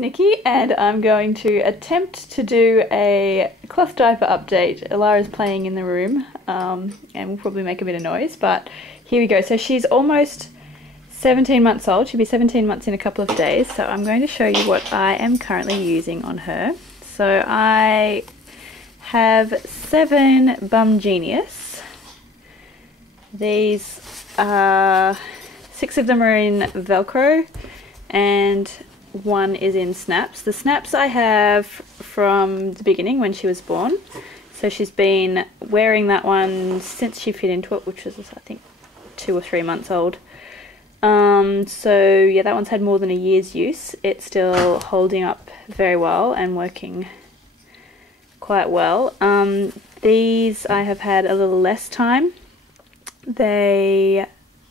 Nikki, and I'm going to attempt to do a cloth diaper update. Elara's playing in the room, and we'll probably make a bit of noise, but here we go. So she's almost 17 months old. She'll be 17 months in a couple of days, so I'm going to show you what I am currently using on her. So I have 7 Bum Genius. These are 6 of them are in Velcro and 1 is in snaps. The snaps I have from the beginning when she was born. So she's been wearing that one since she fit into it, which was I think 2 or 3 months old. So yeah, that one's had more than a year's use. It's still holding up very well and working quite well. These I have had a little less time. They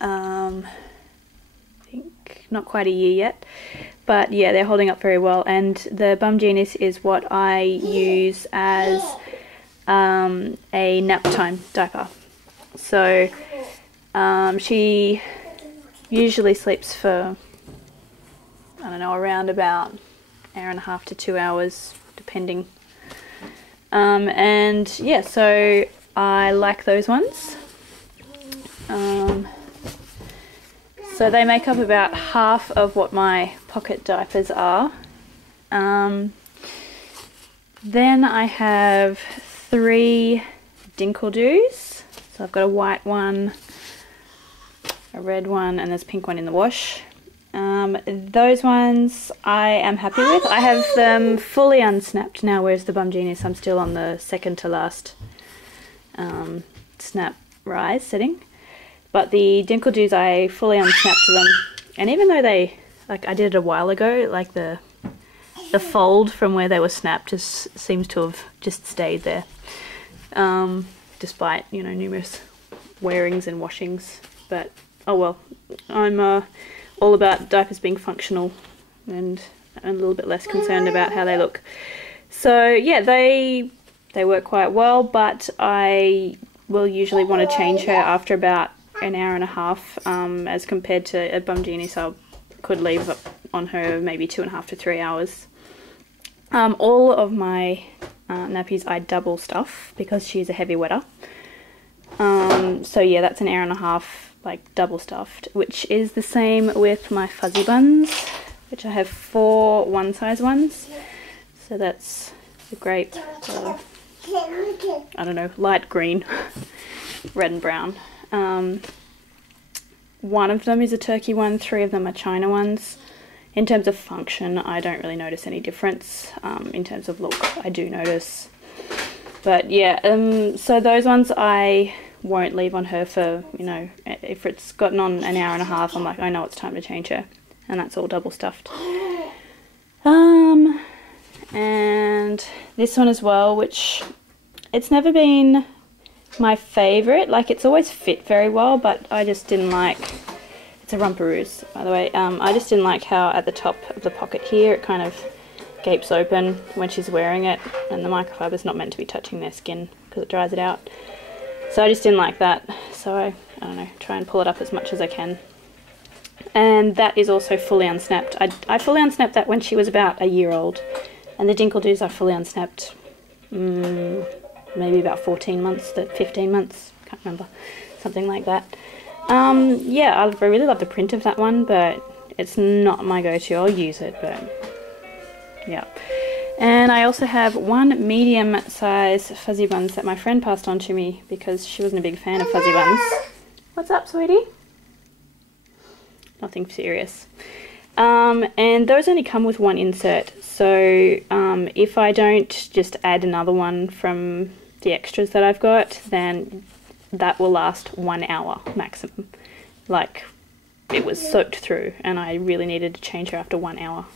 I think not quite a year yet, but yeah, they're holding up very well. And the Bum Genius is what I use as a nap time diaper. So she usually sleeps for, I don't know, around about 1.5 to 2 hours depending. And yeah, so I like those ones. So they make up about half of what my pocket diapers are. Then I have 3 Dinkle-Doos. So I've got a white one, a red one, and there's a pink one in the wash. Those ones I am happy with. I have them fully unsnapped now, whereas the Bum Genius I'm still on the second to last snap rise setting. But the Dinkle-Doos I fully unsnapped them, and even though they, like I did it a while ago, like the fold from where they were snapped just seems to have just stayed there, despite, you know, numerous wearings and washings. But oh well, I'm all about diapers being functional, and I'm a little bit less concerned about how they look. So yeah, they work quite well, but I will usually want to change her after about 1.5 hours, as compared to a Bum Genius I could leave on her maybe 2.5 to 3 hours. All of my nappies I double stuff because she's a heavy wetter. So yeah, that's 1.5 hours like double stuffed, which is the same with my fuzzy buns, which I have 4 one-size ones. So that's a great, I don't know, light green, red and brown. 1 of them is a turkey one, 3 of them are China ones. In terms of function, I don't really notice any difference. In terms of look, I do notice. But yeah, so those ones I won't leave on her for, you know, if it's gotten on 1.5 hours, I'm like, I know it's time to change her. And that's all double stuffed. And this one as well, which it's never been my favourite. Like, it's always fit very well, but I just didn't like, it's a rumperoos, by the way. I just didn't like how at the top of the pocket here it kind of gapes open when she's wearing it, and the microfiber's not meant to be touching their skin because it dries it out. So I just didn't like that, so I don't know, try and pull it up as much as I can. And that is also fully unsnapped. I fully unsnapped that when she was about a year old, and the Dinkle-Doos I fully unsnapped maybe about 14 months, 15 months, can't remember, something like that. Yeah, I really love the print of that one, but it's not my go-to. I'll use it, but yeah. And I also have 1 medium size fuzzy buns that my friend passed on to me because she wasn't a big fan of fuzzy buns. What's up, sweetie? Nothing serious. And those only come with 1 insert, so if I don't just add another one from the extras that I've got, then that will last 1 hour maximum. Like, it was soaked through and I really needed to change her after 1 hour.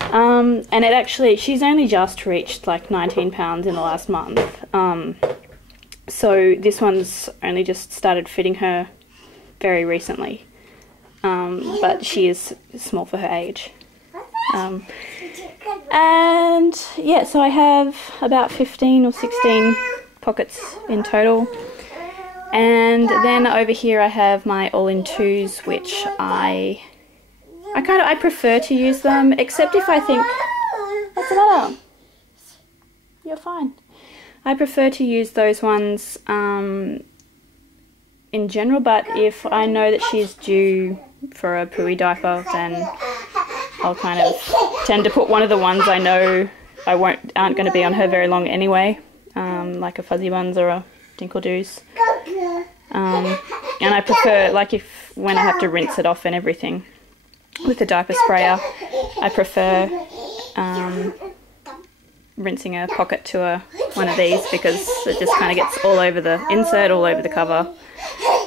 And it actually, she's only just reached like 19 pounds in the last month, so this one's only just started fitting her very recently. But she is small for her age. And yeah, so I have about 15 or 16 pockets in total. And then over here I have my all-in-twos, which I I prefer to use them, except if I think, what's the matter? You're fine. I prefer to use those ones in general, but if I know that she's due for a pooey diaper, then I'll kind of tend to put one of the ones I know aren't going to be on her very long anyway, like a Fuzzy Buns or a Dinkle Doos. And I prefer, like, when I have to rinse it off and everything with the diaper sprayer, I prefer rinsing a pocket to one of these, because it just kind of gets all over the insert, all over the cover.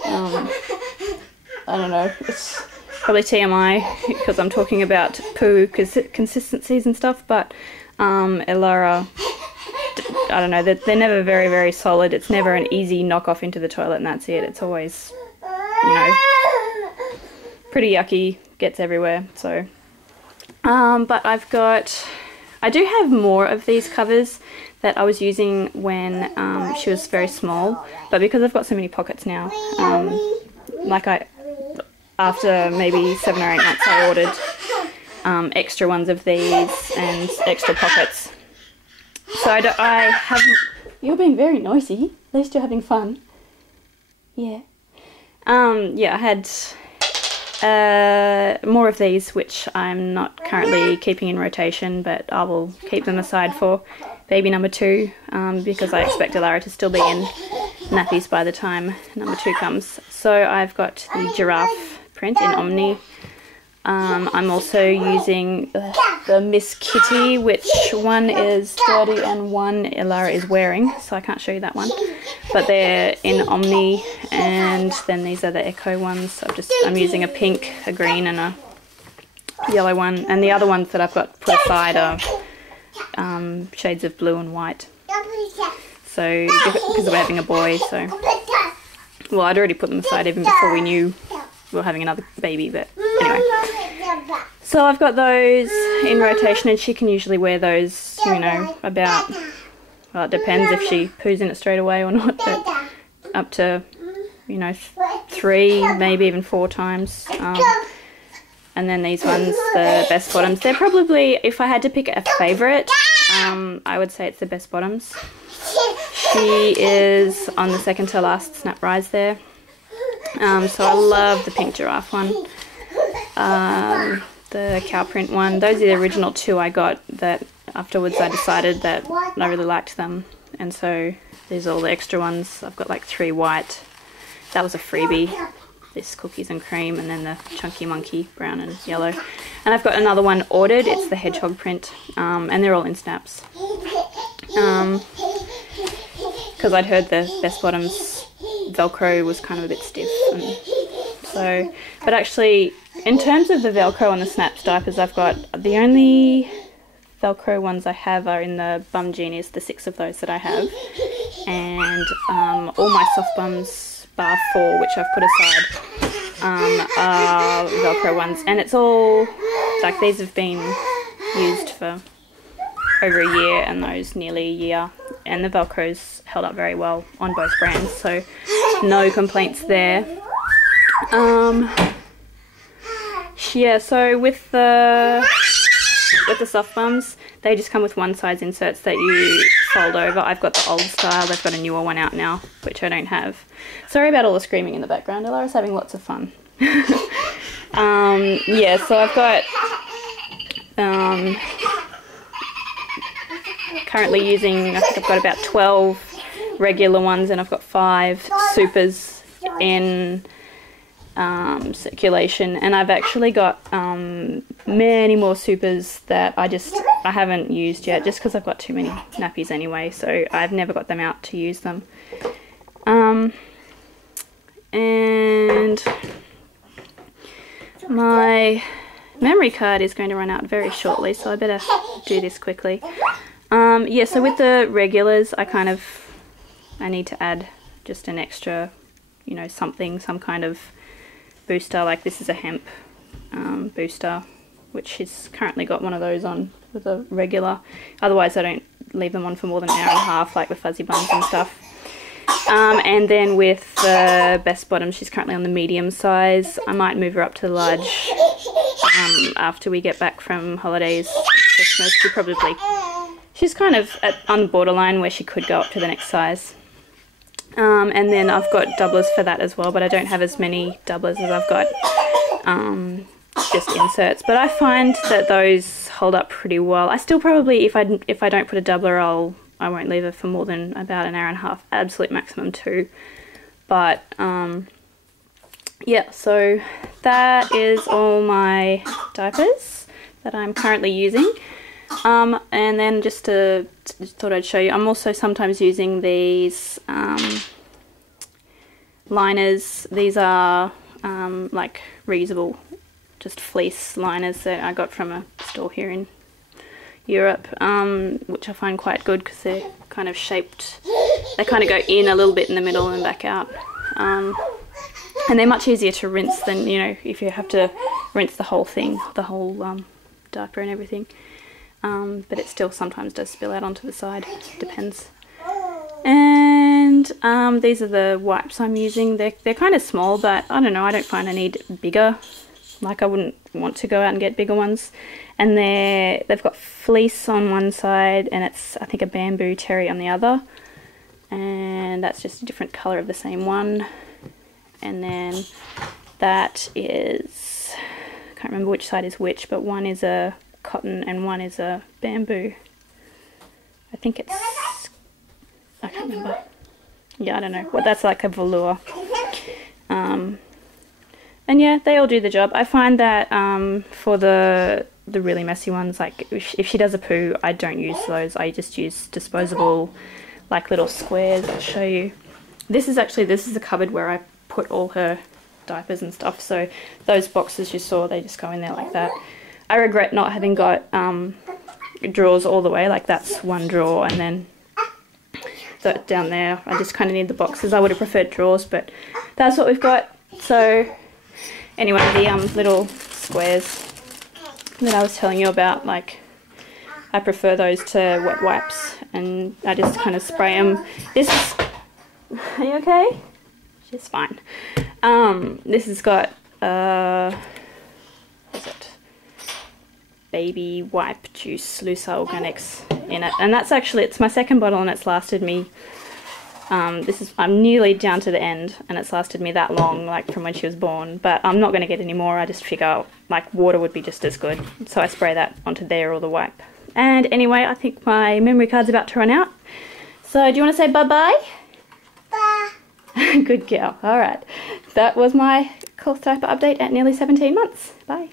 I don't know, it's probably TMI because I'm talking about poo consistencies and stuff, but Elara, I don't know, they're never very, very solid. It's never an easy knock off into the toilet and that's it. It's always, you know, pretty yucky, gets everywhere. So, but I do have more of these covers that I was using when she was very small, but because I've got so many pockets now, after maybe 7 or 8 months, I ordered extra ones of these and extra pockets. So I have. You're being very noisy. At least you're having fun. Yeah. Yeah, I had more of these, which I'm not currently keeping in rotation, but I will keep them aside for baby number 2, because I expect Elara to still be in nappies by the time number 2 comes. So I've got the giraffe print in Omni. I'm also using the Miss Kitty, which one is dirty and one Elara is wearing, so I can't show you that one. But they're in Omni, and then these are the Echo ones. I'm using a pink, a green and a yellow one, and the other ones that I've got put aside are shades of blue and white. So, because we're having a boy, so, well, I'd already put them aside even before we knew we were having another baby, but anyway. So I've got those in rotation, and she can usually wear those, you know, about, well, it depends if she poos in it straight away or not, but up to, you know, 3, maybe even 4 times. And then these ones, the Best Bottoms, they're probably, if I had to pick a favourite, I would say it's the Best Bottoms. She is on the second to last snap rise there. So I love the pink giraffe one. The cow print one. Those are the original 2 I got, that afterwards I decided that I really liked them. And so there's all the extra ones. I've got like 3 white. That was a freebie. This cookies and cream, and then the chunky monkey, brown and yellow. And I've got another one ordered. It's the hedgehog print, and they're all in snaps. Because I'd heard the Best Bottoms Velcro was kind of a bit stiff, and so. But actually, in terms of the Velcro on the snaps diapers, I've got the only Velcro ones I have are in the Bum Genius, the 6 of those that I have, and all my soft bums, bar 4, which I've put aside, are Velcro ones, and it's all like these have been used for over a year, and those nearly a year, and the Velcro's held up very well on both brands, so no complaints there. Yeah, so with the soft bums, they just come with one size inserts that you fold over. I've got the old style. They've got a newer one out now, which I don't have. Sorry about all the screaming in the background. Elara's having lots of fun. Yeah, so I've got currently using, I think I've got about 12 regular ones, and I've got 5 supers in circulation, and I've actually got many more supers that I haven't used yet, just because I've got too many nappies anyway, so I've never got them out to use them. And my memory card is going to run out very shortly, so I better do this quickly. Yeah, so with the regulars, I need to add just an extra, you know, some kind of booster. Like this is a hemp booster, which she's currently got one of those on with a regular. Otherwise I don't leave them on for more than an hour and a half, like the Fuzzy Buns and stuff. And then with the Best Bottom, she's currently on the medium size. I might move her up to the large after we get back from holidays, Christmas. She's kind of on the borderline where she could go up to the next size. And then I've got doublers for that as well, but I don't have as many doublers as I've got just inserts. But I find that those hold up pretty well. I still probably, if I don't put a doubler, I won't leave her for more than about an hour and a half, absolute maximum 2. But yeah, so that is all my diapers that I'm currently using. And then just thought I'd show you, I'm also sometimes using these liners. These are like reusable, just fleece liners that I got from a store here in Europe, which I find quite good because they're kind of shaped, they kind of go in a little bit in the middle and back out. And they're much easier to rinse than, you know, if you have to rinse the whole thing, the whole diaper and everything. But it still sometimes does spill out onto the side, depends. And these are the wipes I'm using. They're kind of small, but I don't know, I don't find I need bigger. Like, I wouldn't want to go out and get bigger ones. And they've got fleece on one side, and it's, I think, a bamboo terry on the other. And that's just a different colour of the same one. And then that is, I can't remember which side is which, but one is a cotton and one is a bamboo. I think it's, I can't remember. Yeah, I don't know. Well, that's like a velour. And yeah, they all do the job. I find that for the really messy ones, like if she does a poo, I don't use those. I just use disposable, like little squares. I'll show you. This is the cupboard where I put all her diapers and stuff. So those boxes you saw, they just go in there like that. I regret not having got drawers all the way. Like, that's one drawer, and then that down there, I just kind of need the boxes. I would have preferred drawers, but that's what we've got. So anyway, the little squares that I was telling you about, like, I prefer those to wet wipes, and I just kind of spray them. This is, are you okay? She's fine. This has got what is it? Baby wipe juice, Lusa Organics in it, and that's actually, it's my second bottle, and it's lasted me, I'm nearly down to the end, and it's lasted me that long, like from when she was born. But I'm not going to get any more. I just figure like water would be just as good, so I spray that onto there, or the wipe. And anyway, I think my memory card's about to run out, so do you want to say bye-bye? Bye. Good girl. Alright, that was my cloth diaper update at nearly 17 months. Bye.